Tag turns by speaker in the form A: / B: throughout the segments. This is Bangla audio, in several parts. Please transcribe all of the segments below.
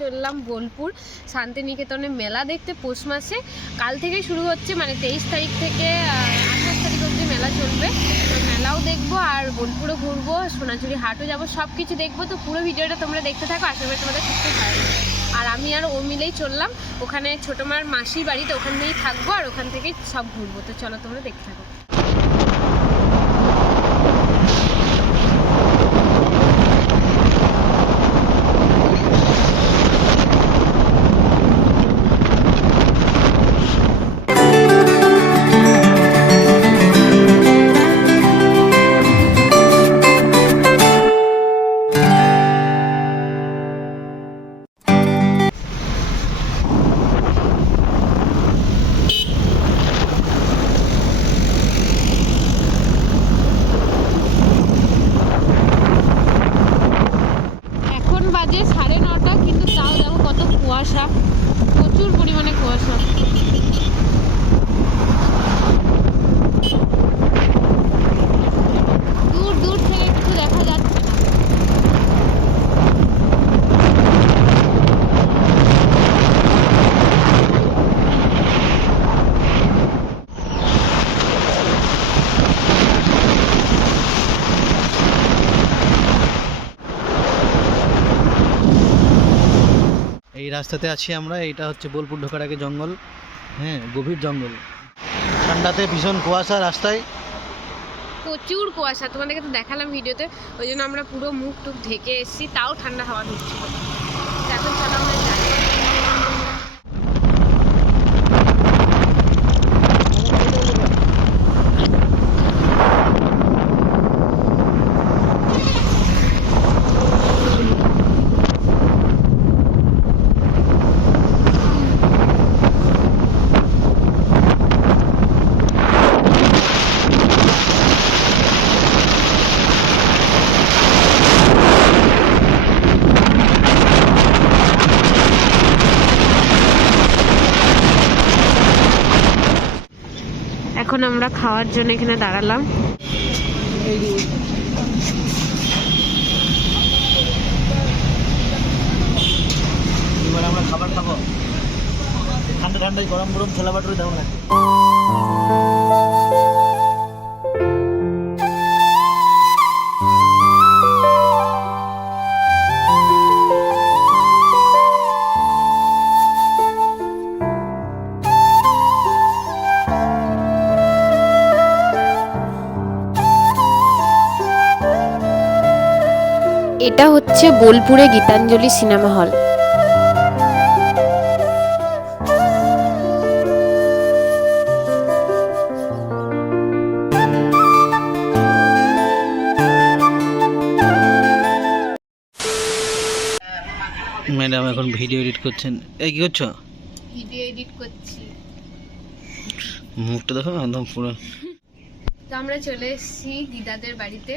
A: চললাম বোলপুর শান্তিনিকেতনে মেলা দেখতে পৌষ মাসে। কাল থেকেই শুরু হচ্ছে মানে তেইশ তারিখ থেকে আঠাশ তারিখ অবধি মেলা চলবে। তো মেলাও দেখব আর বোলপুরও ঘুরবো, সোনাঝুরি হাটও যাব সব কিছু দেখব। তো পুরো ভিডিওটা তোমরা দেখতে থাকো, আশা করি তোমাদের খুব ভালো আর আমি আর ও মিলেই চললাম। ওখানে ছোটো মার মাসির বাড়িতে ওখানেই থাকব আর ওখান থেকেই সব ঘুরবো। তো চলো তোমরা দেখতে থাকো।
B: arkadaşlar. রাস্তাতে আছি আমরা এটা হচ্ছে বোলপুর ঢোকার আগে জঙ্গল হ্যাঁ গভীর জঙ্গল। ঠান্ডাতে ভীষণ কুয়াশা রাস্তায়।
A: প্রচুর কুয়াশা, তোমাদেরকে তো দেখালাম ভিডিওতে, ওই জন্য আমরা পুরো মুখ টুক ঢেকে এসেছি, তাও ঠান্ডা হাওয়া ঢুকছিল এখন চলো আমরা এখন আমরা খাওয়ার জন্য এখানে দাঁড়ালাম।
B: আমরা খাবার খাব। ঠান্ডা ঠান্ডায় গরম গরম ছোলা বাটুরি দেওয়া লাগছে
A: এটা হচ্ছে বোলপুরে গীতাঞ্জলি সিনেমা হল।
B: ম্যাডাম এখন ভিডিও এডিট করছেন। এই কি করছ?
A: ভিডিও এডিট করছি।
B: মুখটা দেখো একদম পুরো।
A: তো আমরা চলে এসেছি দিদাদের বাড়িতে।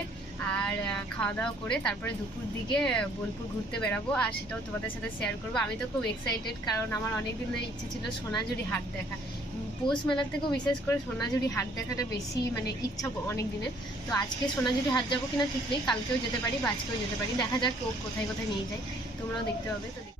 A: আর খাওয়া দাওয়া করে তারপরে দুপুর দিকে বোলপুর ঘুরতে বেড়াবো। আর সেটাও তোমাদের সাথে শেয়ার করব। আমি তো খুব এক্সাইটেড কারণ আমার অনেক দিনের ইচ্ছে ছিল সোনাঝুরি হাট দেখা। পৌষ মেলার থেকেও বিশেষ করে সোনাঝুরি হাট দেখাটা বেশি মানে ইচ্ছা অনেক দিনের তো আজকে সোনাঝুরি হাট যাব কিনা ঠিক নেই। কালকেও যেতে পারি বা আজকেও যেতে পারি। দেখা যাক ও কোথায় কোথায় নিয়ে যায়। তোমরাও দেখতে হবে। তো